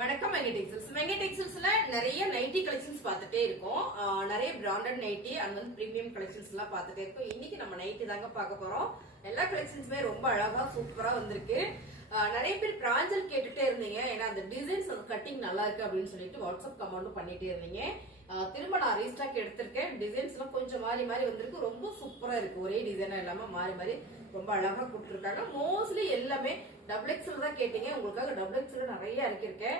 வணக்கம் மெங்க டெக்ஸ்டைல்ஸ். மெங்க டெக்ஸ்டைல்ஸ்ல நிறைய nightie collections பார்த்துட்டே இருக்கோம். நிறைய பிராண்டட் நைட்டி அண்ட் வந்து பிரீமியம் கலெக்ஷன்ஸ் எல்லாம் பார்த்துட்டே இருக்கோம். இன்னைக்கு நம்ம நைட்டி தாங்க பார்க்க போறோம். எல்லா கலெக்ஷன்ஸுமே ரொம்ப அழகா சூப்பரா வந்திருக்கு. நிறைய பேர் பிராஞ்சல் கேட்டுட்டே இருந்தீங்க. ஏன்னா அந்த டிசைன்ஸ் அந்த கட்டிங் நல்லா இருக்கு அப்படின்னு சொல்லிட்டு வாட்ஸ்அப் கமெண்டும் பண்ணிட்டே இருந்தீங்க. திரும்ப நான் ரீஸ்டாக் எடுத்திருக்கேன். டிசைன்ஸ் எல்லாம் கொஞ்சம் மாறி மாறி வந்திருக்கு. ரொம்ப சூப்பரா இருக்கு. ஒரே டிசைனா இல்லாம மாறி மாறி ரொம்ப அழகா கொடுத்துருக்காங்க. மோஸ்ட்லி எல்லாமே டபுள் எக்ஸ்எல் தான் கேட்டீங்க. உங்களுக்காக டபுள் எக்ஸ்எல் நிறைய இறக்கிருக்கேன்.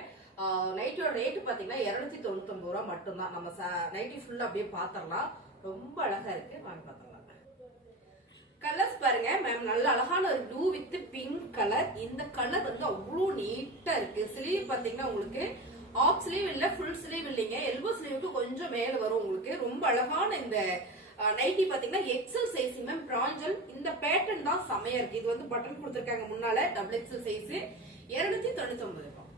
நைட்டியோட ரேட்டு பாத்தீங்கன்னா 299 ரூபா மட்டும்தான். நம்ம நைட்டி ஃபுல்லா அப்படியே பாத்திரலாம். ரொம்ப அழகா இருக்கு. வாங்க பாத்திரலாம். கலர்ஸ் பாருங்க மேம், நல்ல அழகான ஒரு ப்ளூ வித் பிங்க் கலர். இந்த கலர் வந்து அவ்வளவு நீட்டா இருக்கு. ஸ்லீவ் பாத்தீங்கன்னா உங்களுக்கு ஆஃப் ஸ்லீவ் இல்ல, ஃபுல் ஸ்லீவ் இல்லைங்க. எல்போ ஸ்லீவுக்கு கொஞ்சம் மேல வரும் உங்களுக்கு. ரொம்ப அழகான இந்த நைட்டி பாத்தீங்கன்னா எக்ஸல் சைஸ் மேம், பிராஞ்சல். இந்த பேட்டர்ன் தான் செமையா இருக்கு. இது வந்து பட்டன் கொடுத்திருக்காங்க முன்னால. டபுள் எக்ஸல் சைஸ் 299 ரூபாய்.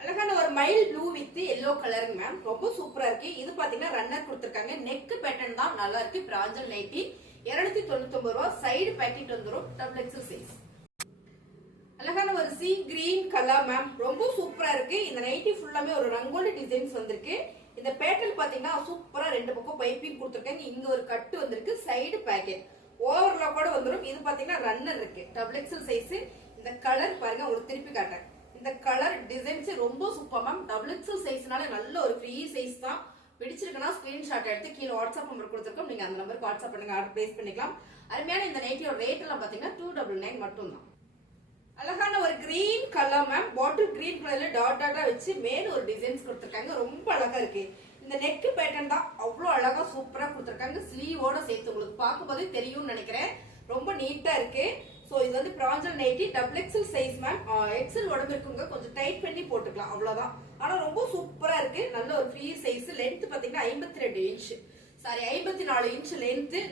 அழகான ஒரு மைல் ப்ளூ வித் எல்லோ கலருங்க மேம், ரொம்ப சூப்பரா இருக்கு. இது பாத்தீங்கன்னா ரன்னர் கொடுத்திருக்காங்க. நெக் பேட்டர்ன் தான் நல்லா இருக்கு. பிராஞ்சல் நைட்டி 299 ரூபாய். சைடு பேக்கெட் வந்துரும். Double XL size. அழகான ஒரு சி கிரீன் கலர் மேம், ரொம்ப சூப்பரா இருக்கு. இந்த நைட்டி ஃபுல்லாமே ஒரு ரங்கோலி டிசைன்ஸ் வந்திருக்கு. இந்த பேட்டர்ன் பாத்தீங்கன்னா சூப்பரா ரெண்டு பக்கம் பைப்பிங் கொடுத்திருக்காங்க. இங்க ஒரு கட்டு வந்திருக்கு. சைடு பேக்கெட் ஓவர்லாக் கூட வந்துரும். இது பாத்தீங்கன்னா ரன்னர் இருக்கு. Double XL size. இந்த கலர் பாருங்க, உங்களுக்கு திருப்பி காட்டுறேன். இந்த கலர் டிசைன்ஸ் ரொம்ப சூப்பர் மேம். டபுள் எக்ஸல் சைஸ்னால நல்ல ஒரு ஃப்ரீ சைஸ் தான். பிடிச்சிருக்குன்னா ஸ்கிரீன்ஷாட் எடுத்து கீழே வாட்ஸ்அப் நம்பர் கொடுத்துருக்கோம். நீங்க அந்த நம்பருக்கு வாட்ஸ்அப் பண்ணுங்க, ஆர்டர் பிளேஸ் பண்ணிக்கலாம். அருமையான இந்த நைட்டியோட ரேட் எல்லாம் பாத்தீங்கன்னா 299 மட்டும் தான். அழகான ஒரு green colour ma'am, bottle green கலர்ல டாட் டாட்டா வச்சு மேல ஒரு டிசைன்ஸ் கொடுத்திருக்காங்க. ரொம்ப அழகா இருக்கு. இந்த நெக் பேட்டர்ன் தான் அவ்வளவு அழகா சூப்பரா கொடுத்திருக்காங்க. ஸ்லீவோட சேர்த்து உங்களுக்கு பார்க்கும்போதே தெரியும்னு நினைக்கிறேன். ரொம்ப நீட்டா இருக்கு. சோ இது வந்து Pranjal nighty double XL size ma'am. XL உடம்பு இருக்குங்க, கொஞ்சம் டைட் பண்ணி போட்டுக்கலாம், அவ்வளவுதான். ஆனா ரொம்ப சூப்பரா இருக்கு. நல்ல ஒரு ஃப்ரீ சைஸ். லென்த் பாத்தீங்கன்னா 52 இன்ச், சாரி 54 இன்ச்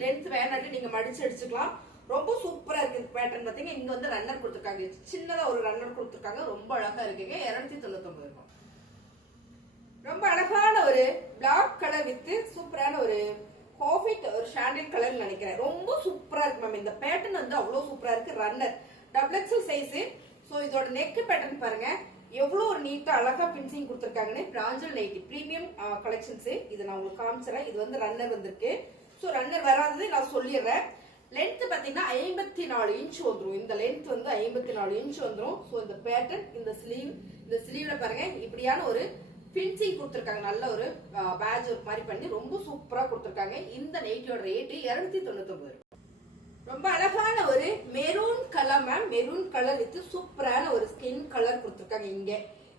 லென்த் வேணாட்டு நீங்க மடிச்சு அடிச்சுக்கலாம். ரொம்ப சூப்பரா இருக்கு. பேட்டர்ன் பாத்தீங்க. இங்க வந்து ரன்னர் கொடுத்திருக்காங்க. சின்னதா ஒரு ரன்னர் கொடுத்திருக்காங்க. ரொம்ப அழகா இருக்குங்க. 299 ரூபாய். ரொம்ப அழகான ஒரு பிளாக் கலர் வித் சூப்பரான ஒரு காஃபிட் ஒரு சாண்டில் கலர் நினைக்கிறேன். ரொம்ப சூப்பரா இருக்கு மேம். இந்த பேட்டர்ன் வந்து அவ்வளவு சூப்பரா இருக்கு. Runner double XL size. So இதோட நெக் பேட்டர்ன் பாருங்க, எவ்வளவு ஒரு நீட்டா அழகா பின்சிங் கொடுத்திருக்காங்கன்னு. Pranjal nighty premium collections. இது நான் உங்களுக்கு காமிச்சிடறேன். இது வந்து ரன்னர் வந்திருக்கு. சோ ரன்னர் வராதது நான் சொல்லிடுறேன். லென்த் பாத்தீங்கன்னா 54 இன்ச் வந்துரும். இந்த லென்த் வந்து 54 இன்ச் வந்துரும். சோ இந்த பேட்டர்ன், இந்த ஸ்லீவ்ல பாருங்க இப்படியான ஒரு பின்சிங் கொடுத்திருக்காங்க. நல்ல ஒரு பேட்ச் ஒரு மாதிரி பண்ணி ரொம்ப சூப்பரா கொடுத்திருக்காங்க. இந்த நைட்டியோட ரேட் 299. ரொம்ப அழகான ஒரு maroon colour ma'am, maroon colour with சூப்பரான ஒரு ஸ்கின் கலர் கொடுத்திருக்காங்க. இங்க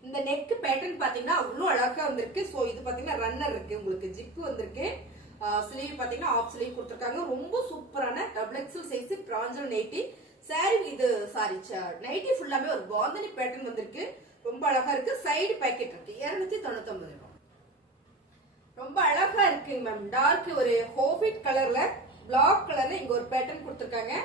இந்த நெக் பேட்டர்ன் பாத்தீங்கன்னா அவ்வளவு அழகா வந்திருக்கு. சோ இது பாத்தீங்கன்னா ரன்னர் இருக்கு, உங்களுக்கு ஜிப் வந்திருக்கு. ஸ்லீவ் பாத்தீங்கன்னா ஆஃப் ஸ்லீவ் கொடுத்திருக்காங்க. ரொம்ப சூப்பரான double XL size பிராஞ்சல் nightie. Sorry இது சாரி நைட்டி ஃபுல்லாமே ஒரு பாந்தனி பேட்டர்ன் வந்திருக்கு. ரொம்ப அழகா இருக்கு. சைடு பேக்கெட் இருக்கு. 299 ரூபாய். ரொம்ப அழகா இருக்குங்க மேம். டார்க் ஒரு ஹோபிட் கலர்ல பிளாக் கலர்ல இங்க ஒரு பேட்டர்ன் கொடுத்திருக்காங்க.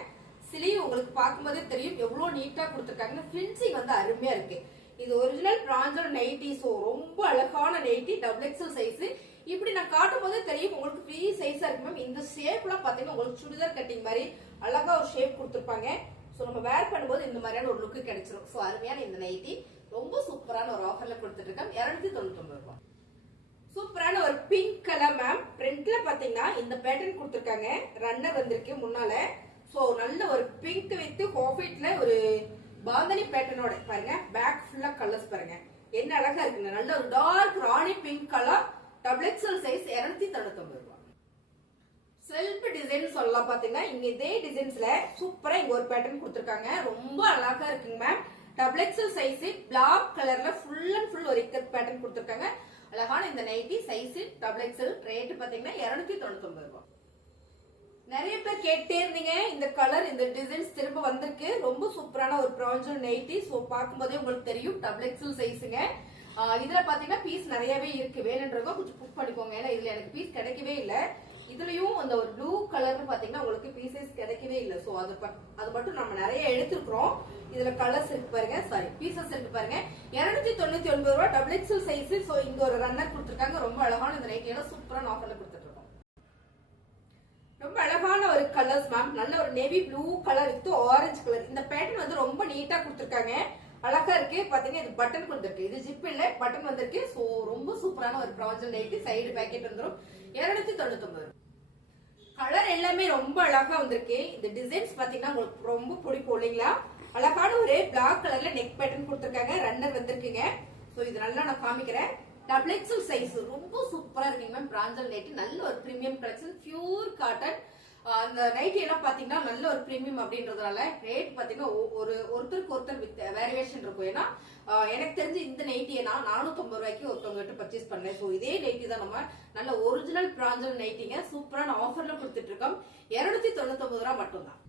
ஸ்லீவ் உங்களுக்கு பார்க்கும்போதே தெரியும் எவ்வளவு நீட்டா கொடுத்திருக்காங்க. ஃபினிஷிங் வந்து அருமையா இருக்கு. இது ஒரிஜினல் பிராஞ்சல் நைட்டி. சோ ரொம்ப அழகான நைட்டி டபுள் எக்ஸல் சைஸ். இப்படி நான் காட்டும் போதே தெரியும் உங்களுக்கு ஃப்ரீ சைஸா இருக்கு மேம். இந்த ஷேப்லாம் பாத்தீங்கன்னா உங்களுக்கு சுடிதார் கட்டிங் மாதிரி அழகா ஒரு ஷேப் கொடுத்திருப்பாங்க. சோ நம்ம வேர் பண்ணும்போது இந்த மாதிரியான ஒரு லுக் கிடைச்சிரும். சோ அருமையான இந்த நைட்டி ரொம்ப சூப்பரான ஒரு ஆஃபர்ல கொடுத்துட்டு இருக்கேன். 299 ரூபாய். சூப்பரான ஒரு பிங்க் கலர் மேம். பிரிண்ட்ல பாத்தீங்கன்னா இந்த பேட்டர்ன் கொடுத்திருக்காங்க. ரன்னர் வந்திருக்கு முன்னால. சோ நல்ல ஒரு பிங்க் வித் ஹோஃபைட்ல ஒரு பாந்தனி பேட்டர்னோட பாருங்க. பேக் ஃபுல்லா கலர்ஸ் பாருங்க என்ன அழகா இருக்குங்க. நல்ல ஒரு dark rani pink colour double XL size 299 ரூபாய். செல்ஃப் டிசைன் சொல்லலாம். பாத்தீங்கன்னா இங்க இதே டிசைன்ஸ்ல சூப்பரா இங்க ஒரு பேட்டர்ன் கொடுத்திருக்காங்க. ரொம்ப அழகா இருக்குங்க ma'am. Double XL size black கலர்ல ஃபுல் அண்ட் ஃபுல் ஒரு இக்கட் பேட்டர்ன் கொடுத்திருக்காங்க. அழகான இந்த nightie size double XL. Rate பாத்தீங்கன்னா 299 ரூபாய். நிறைய பேர் கேட்டே இருந்தீங்க. இந்த கலர் இந்த டிசைன்ஸ் திரும்ப வந்திருக்கு. ரொம்ப சூப்பரான ஒரு பிராஞ்சல் நைட்டி. சோ பார்க்கும்போதே உங்களுக்கு தெரியும் டபுள் எக்ஸல் சைஸுங்க. இதுல பாத்தீங்கன்னா பீஸ் நிறையவே இருக்கு. வேணுன்றவங்க கொஞ்சம் புக் பண்ணிக்கோங்க. ஏன்னா இதுல எனக்கு பீஸ் கிடைக்கவே இல்ல. இதுலயும் அந்த ஒரு ப்ளூ கலர் பாத்தீங்கன்னா உங்களுக்கு பீசஸ் கிடைக்கவே இல்ல. சோ அது மட்டும் நம்ம நிறைய எடுத்துக்கிறோம். இதுல கலர்ஸ் இருக்கு பாருங்க, சாரி பீசஸ் இருக்கு பாருங்க. 299 ரூபாய் டபுள் எக்ஸல் சைஸ். சோ இங்க ஒரு ரன்னர் கொடுத்திருக்காங்க. ரொம்ப அழகான இந்த நைட்டியோட சூப்பரான ஆஃபர்ல கொடுத்துட்டு இருக்கோம். ரொம்ப அழகான ஒரு கலர்ஸ் மேம். நல்ல ஒரு navy blue colour with orange colour. இந்த பேட்டர்ன் வந்து ரொம்ப நீட்டா கொடுத்திருக்காங்க. அழகா இருக்கு பாத்தீங்கன்னா. இது பட்டன் கொடுத்துருக்கு, இது ஜிப் இல்ல பட்டன் வந்திருக்கு. சோ ரொம்ப சூப்பரான ஒரு பிராஞ்சல் நைட்டி. சைடு பேக்கெட் வந்துரும். 299. கலர் எல்லாமே ரொம்ப அழகா வந்திருக்கு. இந்த டிசைன்ஸ் பாத்தீங்கன்னா உங்களுக்கு ரொம்ப பிடிக்கும் இல்லைங்களா? அழகான ஒரு பிளாக் கலர்ல நெக் பேட்டர்ன் கொடுத்திருக்காங்க. ரன்னர் வந்திருக்குங்க. சோ இது நல்லா நான் காமிக்கிறேன். டபுள் எக்ஸல் சைஸ் ரொம்ப சூப்பரா இருக்குங்க மேம். பிராஞ்சல் நைட்டி நல்ல ஒரு பிரீமியம் கலெக்ஷன், பியூர் காட்டன். அந்த நைட்டி எல்லாம் பாத்தீங்கன்னா நல்ல ஒரு பிரீமியம் அப்படின்றதுனால ரேட் பாத்தீங்கன்னா ஒருத்தருக்கு ஒருத்தர் வித் வேரியேஷன் இருக்கும். ஏன்னா எனக்கு தெரிஞ்சு இந்த நைட்டியை நான் 450 ரூபாய்க்கு ஒருத்தவங்க கிட்ட பர்ச்சேஸ் பண்ணேன். ஸோ இதே நைட்டி தான் நம்ம நல்ல ஒரிஜினல் பிராஞ்சல் நைட்டிங்க சூப்பரான ஆஃபர்ல கொடுத்துட்டு இருக்கோம். 299 ரூபாய் மட்டும் தான்.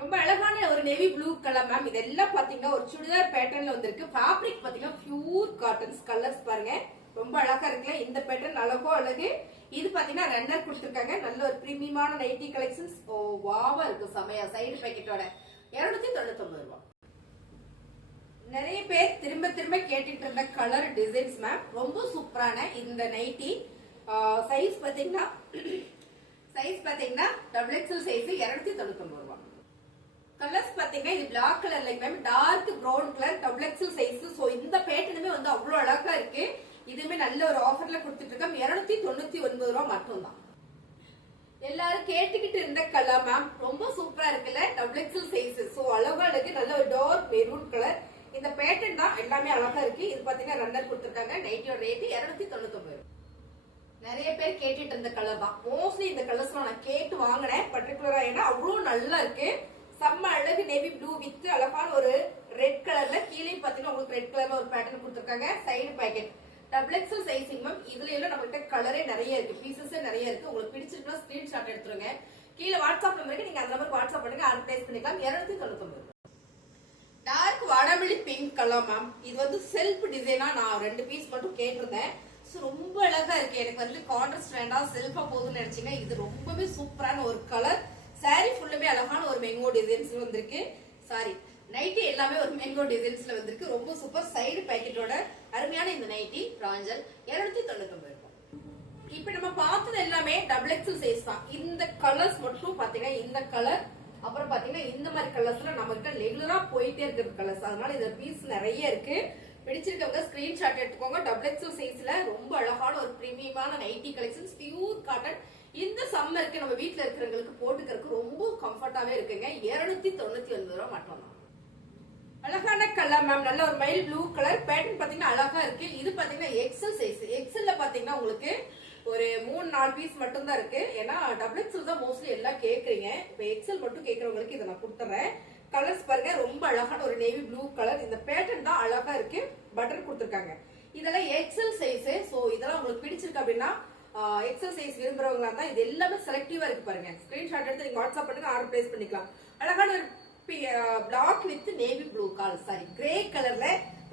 ரொம்ப அழகான ஒரு நேவி ப்ளூ கலர் மேம். இதெல்லாம் பாத்தீங்கன்னா ஒரு சுடிதார் பேட்டர்ன்ல வந்திருக்கு. ஃபேப்ரிக் பாத்தீங்கன்னா பியூர் காட்டன்ஸ். கலர்ஸ் பாருங்க ரொம்ப அழகா இருக்குல்ல. இந்த பேட்டர்ன் அழகோ அழகு. இது பாத்தீங்கன்னா ரன்னர் கொடுத்திருக்காங்க. நல்ல ஒரு பிரீமியமான நைட்டி கலெக்ஷன்ஸ். ஓ வாவா இருக்கு செமையா. சைடு பேக்கெட்டோட 299 ரூபாய். நிறைய பேர் திரும்ப திரும்ப கேட்டுட்டு இருந்த கலர் டிசைன்ஸ் மேம். ரொம்ப சூப்பரான இந்த நைட்டி. சைஸ் பாத்தீங்கன்னா டபுள் எக்ஸல் சைஸ் 299 ரூபாய். கலர்ஸ் பாத்தீங்கன்னா இது black colour like ma'am, dark brown colour, double XL size. So இந்த பேட்டர்னுமே வந்து அவ்வளவு அழகா இருக்கு. இதுமே நல்ல ஒரு ஆஃபர்ல கொடுத்துட்டு இருக்கோம். 299 ரூபாய் மட்டும் தான். எல்லாரும் கேட்டுக்கிட்டு இருந்த கலர் மேம். ரொம்ப சூப்பரா இருக்குல்ல. Double XL size. சோ அழகா இருக்கு. நல்ல ஒரு டார்க் மெரூன் கலர். இந்த பேட்டர்ன் தான் எல்லாமே அழகா இருக்கு. இது பாத்தீங்கன்னா ரன்னர் கொடுத்திருக்காங்க. நைட்டியோட ரேட் 299. நிறைய பேர் கேட்டுட்டு இருந்த கலர் தான். மோஸ்ட்லி இந்த கலர்ஸ் நான் கேட்டு வாங்கினேன் பர்டிகுலரா. ஏன்னா அவ்வளவு நல்லா இருக்கு. செம்ம அழகு நேவி ப்ளூ வித் அழகான ஒரு ரெட் கலர்ல. கீழே பாத்தீங்கன்னா உங்களுக்கு ரெட் கலர்ல ஒரு பேட்டர்ன் கொடுத்திருக்காங்க. Side pocket double XL sizing ma'am. இதுல எல்லாம் நம்மகிட்ட கலரே நிறைய இருக்கு, பீசஸே நிறைய இருக்கு. உங்களுக்கு பிடிச்சிருந்தா ஸ்கிரீன்ஷாட் எடுத்துருங்க. கீழே வாட்ஸ்அப் நம்பருக்கு நீங்க அந்த நம்பருக்கு வாட்ஸ்அப் பண்ணுங்க, அட்வர்டைஸ் பண்ணிக்கலாம். 299. டார்க் வாடாமல்லி பிங்க் கலர் மேம். இது வந்து செல்ஃப் டிசைனா நான் 2 பீஸ் மட்டும் கேட்டிருந்தேன். ரொம்ப அழகா இருக்கு. எனக்கு வந்து கான்ட்ராஸ்ட் வேண்டாம், செல்ஃபா போதும்னு நினைச்சீங்க. இது ரொம்பவே சூப்பரான ஒரு கலர். சாரி ஃபுல்லுமே அழகான ஒரு மேங்கோ டிசைன்ஸ்ல வந்திருக்கு. சாரி நைட்டி எல்லாமே ஒரு மேங்கோ டிசைன்ஸ்ல வந்திருக்கு. ரொம்ப சூப்பர். சைடு பேக்கெட்டோட அருமையான இந்த நைட்டி பிராஞ்சல் 299 ரூபாய். இப்ப நம்ம பார்த்தது எல்லாமே டபுள் எக்ஸல் சைஸ் தான். இந்த கலர்ஸ் மட்டும் பாத்தீங்கன்னா இந்த கலர், அப்புறம் பாத்தீங்கன்னா இந்த மாதிரி கலர்ஸ்ல நம்ம கிட்ட ரெகுலரா போயிட்டே இருக்கிற கலர்ஸ். அதனால இந்த பீஸ் நிறைய இருக்கு. பிடிச்சிருக்கவங்க ஸ்கிரீன்ஷாட் எடுத்துக்கோங்க. டபுள் எக்ஸல் சைஸ்ல ரொம்ப அழகான ஒரு பிரீமியமான நைட்டி கலெக்ஷன்ஸ், பியூர் காட்டன். இந்த சம்மருக்கு நம்ம வீட்டுல இருக்கிறவங்களுக்கு போட்டுக்கிறதுக்கு ரொம்ப கம்ஃபர்டாவே இருக்குங்க. 299 ரூபாய் மட்டும் தான். அழகான கலர் மேம். நல்ல ஒரு மைல் ப்ளூ கலர். பேட்டர்ன் பாத்தீங்கன்னா அழகா இருக்கு. இது பாத்தீங்கன்னா எக்ஸல் சைஸ். எக்ஸல்ல பாத்தீங்கன்னா உங்களுக்கு ஒரு 3-4 பீஸ் மட்டும் தான் இருக்கு. ஏன்னா டபுள் எக்ஸல் தான் மோஸ்ட்லி எல்லாம் கேக்குறீங்க. இப்ப எக்ஸல் மட்டும் கேக்குறவங்களுக்கு இதை நான் கொடுத்துறேன். கலர்ஸ் பாருங்க ரொம்ப அழகான ஒரு நேவி ப்ளூ கலர். இந்த பேட்டர்ன் தான் அழகா இருக்கு. பட்டர் கொடுத்திருக்காங்க. இதெல்லாம் எக்ஸல் சைஸ். சோ இதெல்லாம் உங்களுக்கு பிடிச்சிருக்கு அப்படின்னா எக்ஸல் சைஸ் விரும்புறவங்களா தான் இது எல்லாமே செலக்டிவா இருக்கு பாருங்க. ஸ்கிரீன்ஷாட் எடுத்து நீங்க வாட்ஸ்அப் பண்ணுங்க, ஆர்டர் பிளேஸ் பண்ணிக்கலாம். அழகான ஒரு black with navy blue colour, sorry grey கலர்ல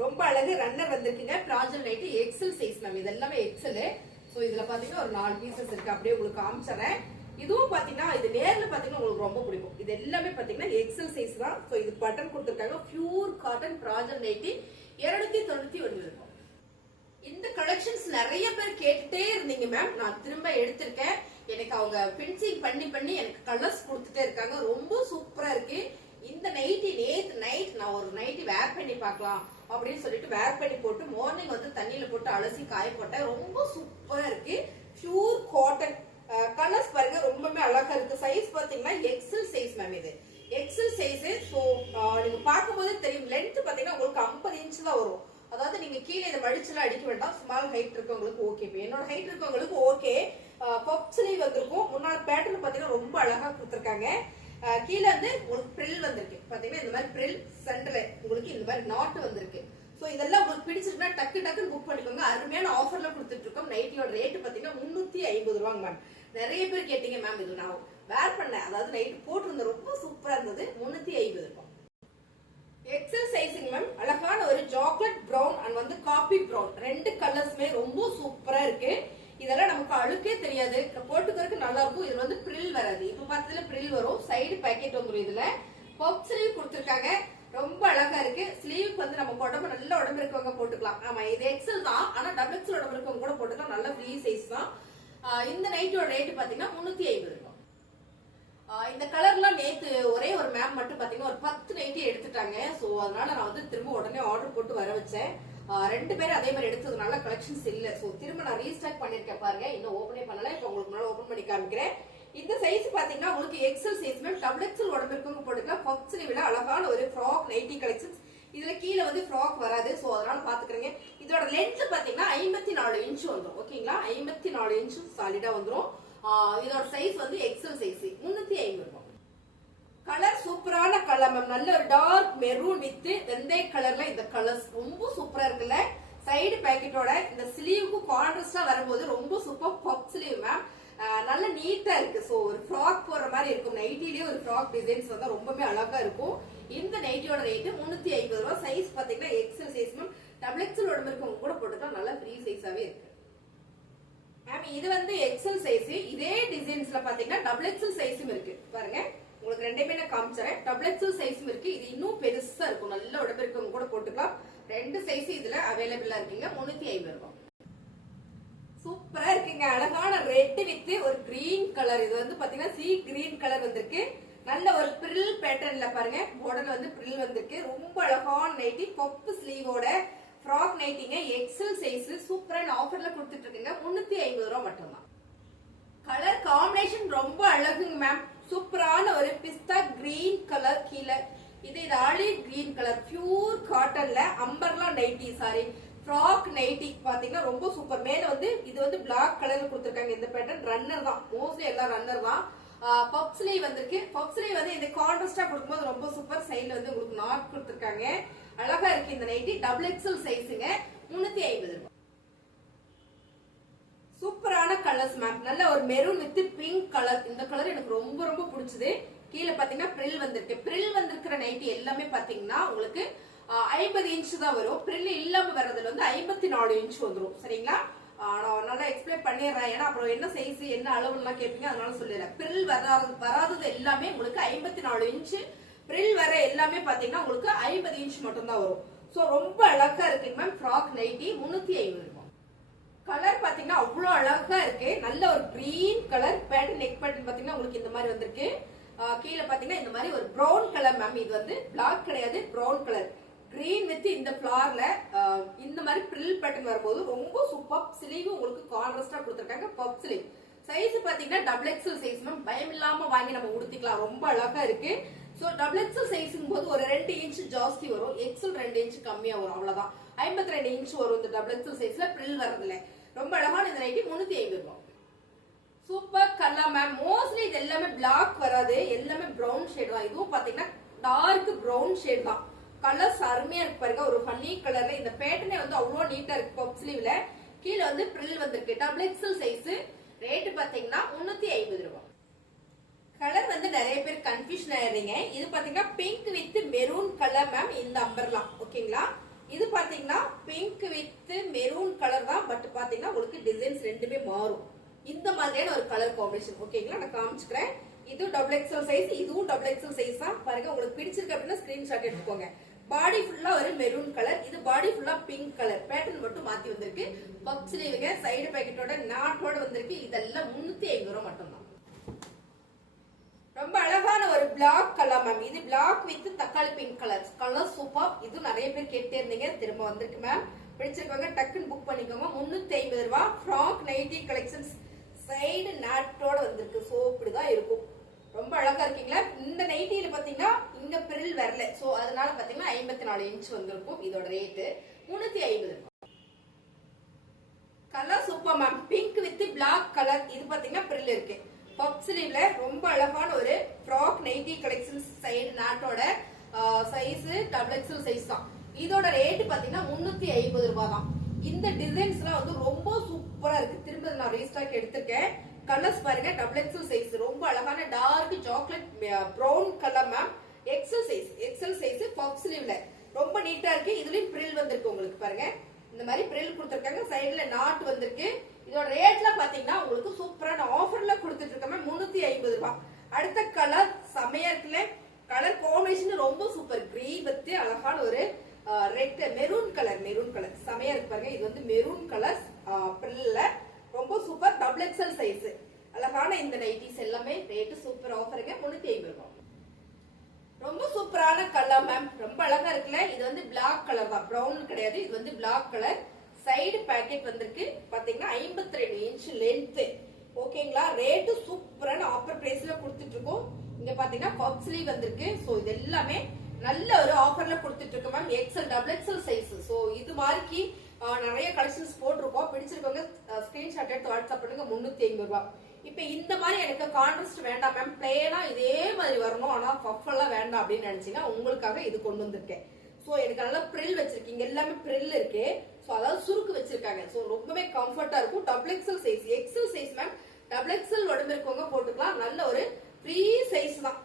ரொம்ப அழகு. ரன்னர் வந்திருக்குங்க. பிராஞ்சல் நைட்டி எக்ஸல் சைஸ் மேம். இது எல்லாமே எக்ஸல். சோ இதுல பாத்தீங்கன்னா ஒரு 4 பீசஸ் இருக்கு. அப்படியே உங்களுக்கு காமிச்சறேன். இதுவும் பாத்தீங்கன்னா இது நேர்ல பாத்தீங்கன்னா உங்களுக்கு ரொம்ப பிடிக்கும். இது எல்லாமே பாத்தீங்கன்னா எக்ஸல் சைஸ் தான். சோ இது பட்டன் கொடுத்திருக்காங்க. பியூர் காட்டன் பிராஞ்சல் நைட்டி 299 இருக்கும். இந்த கலெக்ஷன்ஸ் நிறைய பேர் கேட்டுட்டே இருந்தீங்க மேம். நான் திரும்ப எடுத்திருக்கேன். எனக்கு அவங்க பிரின்சிங் பண்ணி எனக்கு கலர்ஸ் கொடுத்துட்டே இருக்காங்க. ரொம்ப சூப்பரா இருக்கு. இந்த நைட்டி நேத்து நைட் நான் ஒரு நைட்டி வேர் பண்ணி பார்க்கலாம் அப்படின்னு சொல்லிட்டு வேர் பண்ணி போட்டு மார்னிங் வந்து தண்ணியில போட்டு அலசி காய போட்டேன். ரொம்ப சூப்பரா இருக்கு. Pure cotton. கலர்ஸ் பாருங்க ரொம்பவே அழகா இருக்கு. சைஸ் பாத்தீங்கன்னா எக்ஸல் சைஸ் மேம். இது எக்ஸல் சைஸ். சோ நீங்க பார்க்கும்போது தெரியும். லென்த் பாத்தீங்கன்னா உங்களுக்கு 50 இன்ச் தான் வரும். அதாவது நீங்க கீழே இதை மடிச்சுலாம் அடிக்க வேண்டாம். ஸ்மால் ஹைட் இருக்கவங்களுக்கு ஓகே. இப்போ என்னோட ஹைட் இருக்கவங்களுக்கு ஓகே. பப் ஸ்லீவ் வந்திருக்கும். முன்னாடி பேட்டர்ன் பாத்தீங்கன்னா ரொம்ப அழகா கொடுத்திருக்காங்க. கீழே வந்து உங்களுக்கு பிரில் வந்திருக்கு. பாத்தீங்கன்னா இந்த மாதிரி பிரில் சென்டர்ல உங்களுக்கு இந்த மாதிரி நாட்டு வந்திருக்கு. சோ இதெல்லாம் உங்களுக்கு பிடிச்சிருக்குன்னா டக்குன்னு புக் பண்ணிக்கோங்க. அருமையான ஆஃபர்ல கொடுத்துட்டு இருக்கோம். நைட்டியோட ரேட் பாத்தீங்கன்னா 350 ரூபாங்க மேம். நிறைய பேர் கேட்டீங்க மேம். இது நான் வேர் பண்ணேன், அதாவது நைட் போட்டிருந்தேன். ரொம்ப சூப்பரா இருந்தது. 350 இருக்கும். XL sizing ma'am. அழகான ஒரு சாக்லேட் பிரவுன் அண்ட் வந்து காபி பிரவுன் 2 கலர்ஸ்மே ரொம்ப சூப்பரா இருக்கு. இதெல்லாம் நமக்கு அழுக்கே தெரியாது. போட்டுக்கிறதுக்கு நல்லா இருக்கும். இதுல வந்து பிரில் வராது. இப்ப பார்த்ததுல பிரில் வரும். சைடு பேக்கெட் வந்துடும். இதுல பப் ஸ்லீவ் கொடுத்திருக்காங்க. ரொம்ப அழகா இருக்கு. ஸ்லீவுக்கு வந்து நம்ம உடம்பு நல்ல உடம்பு இருக்கவங்க போட்டுக்கலாம். ஆமா இது எக்ஸல் தான். ஆனா டபுள் எக்ஸல் உடம்பு இருக்கவங்க கூட போட்டுக்கலாம். நல்ல ஃப்ரீ சைஸ் தான். இந்த நைட்டோட ரேட் பாத்தீங்கன்னா 350 இருக்கும். இந்த கலர்லாம் நேத்து ஒரே ஒரு மேம் மட்டும் பாத்தீங்கன்னா ஒரு 10 நைட்டி எடுத்துட்டாங்க. சோ அதனால நான் வந்து திரும்ப உடனே ஆர்டர் போட்டு வர வச்சேன். 2 பேரும் அதே மாதிரி எடுத்ததுனால கலெக்ஷன்ஸ் இல்ல. சோ திரும்ப நான் ரீஸ்டாக் பண்ணிருக்கேன் பாருங்க. இன்னும் ஓபனே பண்ணல. இப்போ உங்களுக்கு முன்னாடி ஓபன் பண்ணி காமிக்கிறேன். இந்த சைஸ் பாத்தீங்கன்னா உங்களுக்கு XL size ma'am, double XL உடம்பு இருக்கவங்க போட்டுக்கலாம். பஃப் ஸ்லீவ்ல அழகான ஒரு ஃப்ராக் நைட்டி கலெக்ஷன்ஸ். இதுல கீழே வந்து ஃப்ராக் வராது. சோ அதனால பாத்துக்கிறீங்க. இதோட லென்த் பாத்தீங்கன்னா 54 இன்ச் வந்துரும். ஓகேங்களா, 54 இன்ச் சாலிடா வந்துரும். இதோட சைஸ் வந்து எக்ஸல் சைஸ் 350 ரூபாய். கலர் சூப்பரான கலர் மேம், நல்ல ஒரு டார்க் மெரூன் வித் வெந்தய கலர்ல இந்த கலர்ஸ் ரொம்ப சூப்பரா இருக்குல்ல. சைடு பாக்கெட்டோட இந்த ஸ்லீவுக்கு கான்ட்ராஸ்டா வரும்போது ரொம்ப சூப்பர் பப் ஸ்லீவ் மேம். நல்ல நீட்டா இருக்கு. சோ ஒரு ஃப்ராக் போடுற மாதிரி இருக்கும். நைட்டிலேயே ஒரு ஃப்ராக் டிசைன்ஸ் வந்தா ரொம்பவே அழகா இருக்கும். இந்த நைட்டியோட ரேட் 350 ரூபாய். சைஸ் பாத்தீங்கன்னா XL size ma'am, double XL உடம்பு இருக்கவங்க கூட போட்டுக்கலாம். நல்லா ஃப்ரீ சைஸாவே இருக்கு மேம். இது வந்து எக்ஸல் சைஸ். இதே டிசைன்ஸ்ல பாத்தீங்கன்னா டபுள் எக்ஸல் சைஸும் இருக்கு பாருங்க. உங்களுக்கு ரெண்டுமே நான் காமிச்சறேன். டபுள் எக்ஸல் சைஸும் இருக்கு. இது இன்னும் பெருசா இருக்கும். நல்ல உடம்பு இருக்கவங்க கூட போட்டுக்கலாம். 2 சைஸ் இதுல அவைலபிளா இருக்குங்க. 350 ரூபாய். சூப்பரா இருக்குங்க. அழகான ரெட் வித் ஒரு கிரீன் கலர். இது வந்து பாத்தீங்கன்னா சீ கிரீன் கலர் வந்திருக்கு. நல்ல ஒரு பிரில் பேட்டர்ன்ல பாருங்க. மாடல் வந்து பிரில் வந்திருக்கு. ரொம்ப அழகான நைட்டி பப்பு ஸ்லீவோட ஃப்ராக் நைட்டிங்க. எக்ஸல் சைஸ் சூப்பரான ஆஃபர்ல கொடுத்துட்டு இருக்குங்க. 350 ரூபாய் மட்டும்தான். கலர் காம்பினேஷன் ரொம்ப அழகுங்க மேம். சூப்பரான ஒரு பிஸ்தா கிரீன் கலர் கீழே இது ஆலிவ் கிரீன் கலர் பியூர் காட்டன்ல umbrella nighty sari frock nighty பாத்தீங்கன்னா ரொம்ப சூப்பர். மேல வந்து இது வந்து பிளாக் கலர்ல கொடுத்திருக்காங்க. இந்த பேட்டர்ன் ரன்னர் தான், மோஸ்ட்லி எல்லாம் ரன்னர் தான். பப் ஸ்லீவ் வந்திருக்கு. பப் ஸ்லீவ் வந்து இந்த கான்ட்ராஸ்டா கொடுக்கும்போது ரொம்ப சூப்பர். சைடுல வந்து உங்களுக்கு நாட் கொடுத்திருக்காங்க. அழகா இருக்கு இந்த நைட்டி. Double XL சைஸுங்க. 350 ரூபாய். சூப்பரான கலர்ஸ் மேம். நல்ல ஒரு மெரூன் வித் பிங்க் கலர். இந்த கலர் எனக்கு ரொம்ப ரொம்ப பிடிச்சது. கீழே பாத்தீங்கன்னா பிரில் வந்திருக்கு. பிரில் வந்திருக்கிற நைட்டி எல்லாமே பாத்தீங்கன்னா உங்களுக்கு 50 இன்ச் தான் வரும். பிரில் இல்லாம வர்றதுல வந்து 54 இன்ச் வந்துரும். சரிங்களா, நான் நல்லா எக்ஸ்பிளைன் பண்ணிடுறேன். ஏன்னா அப்புறம் என்ன சைஸ் என்ன அளவுலாம் கேட்பீங்க, அதனால சொல்லிடுறேன். பிரில் வராதது எல்லாமே உங்களுக்கு 54 இன்ச். பிரில் வர எல்லாமே பாத்தீங்கன்னா உங்களுக்கு 50 இன்ச் மட்டும் தான் வரும். சோ ரொம்ப அழகா இருக்குங்க மேம். ஃப்ராக் நைட்டி 350 ரூபாய். கலர் பாத்தீங்கன்னா அவ்வளவு அழகா இருக்கு. நல்ல ஒரு green colour pattern. Neck pattern பாத்தீங்கன்னா உங்களுக்கு இந்த மாதிரி வந்திருக்கு. கீழே பாத்தீங்கன்னா இந்த மாதிரி ஒரு பிரவுன் கலர் மேம். இது வந்து பிளாக் கிடையாது, பிரவுன் கலர். கிரீன் வித் இந்த ஃபிளார்ல இந்த மாதிரி பிரில் பேட்டர்ன் வரும்போது ரொம்ப சூப்பர். ஸ்லீவ் உங்களுக்கு கான்ட்ராஸ்டா கொடுத்திருக்காங்க. பப் ஸ்லீவ் சைஸ் பாத்தீங்கன்னா டபுள் எக்ஸல் சைஸ் மேம். பயம் இல்லாம வாங்கி நம்ம உடுத்திக்கலாம். ரொம்ப அழகா இருக்கு. சோ டபுள் எக்ஸல் சைஸும் போது ஒரு 2 இன்ச் ஜாஸ்தி வரும். எக்ஸல் 2 இன்ச் கம்மியா வரும். அவ்வளவுதான். 52 இன்ச் வரும் இந்த டபுள் எக்ஸல் சைஸ்ல. பிரில் வரதுல ரொம்ப அழகான இந்த நைட்டி 350 ரூபாய். Super colour ma'am. மோஸ்ட்லி இது எல்லாமே பிளாக் வராது, எல்லாமே பிரவுன் ஷேட் தான். இதுவும் பாத்தீங்கன்னா டார்க் பிரவுன் ஷேட் தான். கலர்ஸ் அருமையா இருக்கு பாருங்க. ஒரு ஃபன்னி கலர்ல இந்த பேட்டர்னே வந்து அவ்வளவு நீட்டா இருக்கு. பப் ஸ்லீவ்ல கீழே வந்து பிரில் வந்திருக்கு. Double XL size. ரேட் பாத்தீங்கன்னா 350 ரூபாய். கலர் வந்து நிறைய பேர் கன்ஃபியூஷன் ஆயிடுறீங்க. இது பாத்தீங்கன்னா pink with maroon colour ma'am. இந்த அம்பர்லா ஓகேங்களா. இது பாத்தீங்கன்னா பிங்க் வித் மெரூன் கலர் தான். பட் பாத்தீங்கன்னா உங்களுக்கு டிசைன்ஸ் ரெண்டுமே மாறும். இந்த மாதிரியான ஒரு கலர் காம்பினேஷன் ஓகேங்களா. நான் காமிச்சுக்கிறேன். இது டபுள் எக்ஸல் சைஸ், இதுவும் டபுள் எக்ஸல் சைஸ் தான். பாருங்க, உங்களுக்கு பிடிச்சிருக்கு அப்படின்னா ஸ்கிரீன்ஷாட் எடுத்துக்கோங்க. பாடி ஃபுல்லா ஒரு மெரூன் கலர். இது பாடி ஃபுல்லா பிங்க் கலர். பேட்டர்ன் மட்டும் மாத்தி வந்திருக்கு. பப் ஸ்லீவுங்க. சைடு பாக்கெட்டோட நாட்டோட வந்திருக்கு. இதெல்லாம் 350 ரூபாய் மட்டும் தான். ரொம்ப அழகான ஒரு பிளாக் கலர் மேம். இது பிளாக் வித் தக்காளி பிங்க் கலர். Colour super. இது நிறைய பேர் கேட்டே இருந்தீங்க, திரும்ப வந்திருக்கு மேம். பிடிச்சிருக்கவங்க டக்குன்னு புக் பண்ணிக்கோங்க. 350 ரூபாய். Frock nightie collections. சைடு நாட்டோட வந்திருக்கு. சோ இப்படிதான் இருக்கும். ரொம்ப அழகா இருக்கீங்களா. இந்த நைட்டியில பாத்தீங்கன்னா இங்க பிரில் வரல. சோ அதனால பாத்தீங்கன்னா 54 இன்ச் வந்திருக்கும். இதோட ரேட் 350 ரூபாய். Colour super ma'am. Pink with black colour. இது பாத்தீங்கன்னா பிரில் இருக்கு. பப் ஸ்லீவ்ல ரொம்ப அழகான ஒரு ஃப்ராக் நைட்டி கலெக்ஷன்ஸ். சைடு நாட்டோட சைஸ் டபுள் எக்ஸல் சைஸ் தான். இதோட ரேட் பாத்தீங்கன்னா 350 ரூபாய் தான். இந்த டிசைன்ஸ் எல்லாம் வந்து ரொம்ப சூப்பரா இருக்கு. திரும்ப நான் ரீஸ்டாக் எடுத்திருக்கேன். கலர்ஸ் பாருங்க. Double XL size. ரொம்ப அழகான dark chocolate brown colour ma'am. XL size. XL size puff ஸ்லீவ்ல ரொம்ப நீட்டா இருக்கு. இதுலயும் பிரில் வந்திருக்கு. உங்களுக்கு பாருங்க இந்த மாதிரி பிரில் கொடுத்திருக்காங்க. சைடுல நாட் வந்திருக்கு. இதோட ரேட்ல பாத்தீங்கன்னா உங்களுக்கு சூப்பரான ஆஃபர்ல கொடுத்துட்டு இருக்காங்க. 350 ரூபாய். அடுத்த கலர் செமையா இருக்குல்ல. கலர் காம்பினேஷன் ரொம்ப சூப்பர். கிரீன் வித் அழகான ஒரு red maroon colour. Maroon colour செமையா இருக்கு பாருங்க. இது வந்து மெரூன் கலர் பிரில்ல ரொம்ப சூப்பர். Double XL size. அழகான இந்த நைட்டிஸ் எல்லாமே ரேட்டு சூப்பர் ஆஃபருங்க 350 ரூபாய். ரொம்ப சூப்பரான கலர் மேம், ரொம்ப அழகா இருக்குல்ல. இது வந்து பிளாக் கலர் தான், பிரவுன் கிடையாது. இது வந்து பிளாக் கலர். சைடு பாக்கெட் வந்திருக்கு பாத்தீங்கன்னா 52 இன்ச் லென்த். ஓகேங்களா, ரேட்டு சூப்பரான ஆஃபர் பிரைஸ்ல கொடுத்துட்டு இருக்கோம். இங்க பாத்தீங்கன்னா பப் ஸ்லீவ் வந்திருக்கு. சோ இது எல்லாமே நல்ல ஒரு ஆஃபர்ல கொடுத்துட்டு இருக்கு ma'am. XL double XL size. So இது மாதிரிக்கு நிறைய கலெக்ஷன்ஸ் போட்டிருக்கோம். பிடிச்சிருக்கவங்க ஸ்கிரீன்ஷாட் எடுத்து வாட்ஸ்அப் பண்ணுங்க. 350 ரூபாய். இப்ப இந்த மாதிரி எனக்கு கான்ட்ராஸ்ட் வேண்டாம் மேம், பிளேனா இதே மாதிரி வரணும், ஆனா பஃப் எல்லாம் வேண்டாம் அப்படின்னு நினைச்சீங்கன்னா உங்களுக்காக இது கொண்டு வந்திருக்கேன். சோ எனக்கு நல்லா பிரில் வச்சிருக்கீங்க, எல்லாமே பிரில் இருக்கு. சோ அதாவது சுருக்கு வச்சிருக்காங்க. சோ ரொம்பவே கம்ஃபர்ட்டா இருக்கும். Double XL size, XL size ma'am. Double XL உடம்பு இருக்கவங்க போட்டுக்கலாம். நல்ல ஒரு ஃப்ரீ சைஸ் தான்.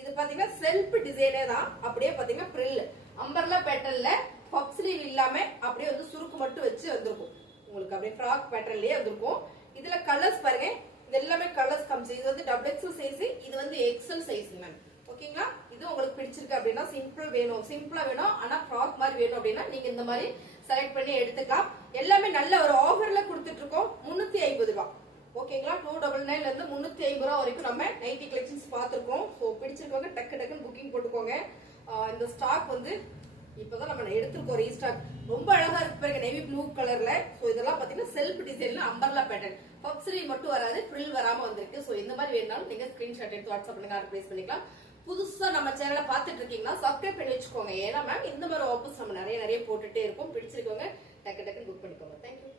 இது பாத்தீங்கன்னா செல்ஃப் டிசைனே தான். அப்படியே பாத்தீங்கன்னா பிரில் அம்பர்லா பேட்டர்ன்ல பப் ஸ்லீவ் இல்லாம அப்படியே வந்து சுருக்கு மட்டும் வச்சு வந்திருக்கும். உங்களுக்கு அப்படியே ஃப்ராக் பேட்டர்ன்லயே வந்திருக்கும். இதுல கலர்ஸ் பாருங்க, இது எல்லாமே கலர்ஸ் காமிச்சு. இது வந்து டபுள் எக்ஸ்எல் சைஸ், இது வந்து எக்ஸ்எல் சைஸ் மேம். ஓகேங்களா, இது உங்களுக்கு பிடிச்சிருக்கு அப்படின்னா சிம்பிள் வேணும், சிம்பிளா வேணும் ஆனா ஃப்ராக் மாதிரி வேணும் அப்படின்னா நீங்க இந்த மாதிரி செலக்ட் பண்ணி எடுத்துக்கலாம். எல்லாமே நல்ல ஒரு ஆஃபர்ல கொடுத்துட்டு இருக்கோம். 350 ரூபாய். ஓகேங்களா, 299 இருந்து 350 ரூபாய் வரைக்கும் நம்ம நைட்டி கலெக்ஷன்ஸ் பார்த்திருக்கோம். ஸோ பிடிச்சிருக்கவங்க டக்கு டக்குன்னு புக்கிங் போட்டுக்கோங்க. இந்த ஸ்டாக் வந்து இப்பதான் நம்ம எடுத்துருக்கோம் ரீஸ்டாக். ரொம்ப அழகா இருக்கு பாருங்க, நேவி ப்ளூ கலர்ல. சோ இதெல்லாம் பாத்தீங்கன்னா செல்ஃப் டிசைன்ல அம்பர்லா பேட்டர்ன், பப் ஸ்லீவ் மட்டும் வராது, ஃப்ரில் வராம வந்திருக்கு. சோ இந்த மாதிரி வேணாலும் நீங்க ஸ்கிரீன்ஷாட் எடுத்து வாட்ஸ்அப் பண்ணுங்க, ஆர்டர் பிளேஸ் பண்ணிக்கலாம். புதுசா நம்ம சேனலை பாத்துட்டு இருக்கீங்கன்னா சப்ஸ்கிரைப் பண்ணி வச்சுக்கோங்க. ஏன்னா மேம் இந்த மாதிரி ஆஃபர்ஸ் நம்ம நிறைய போட்டுட்டே இருப்போம். பிடிச்சிருக்கவங்க டக்கு டக்குன்னு புக் பண்ணிக்கோங்க. தேங்க்யூ.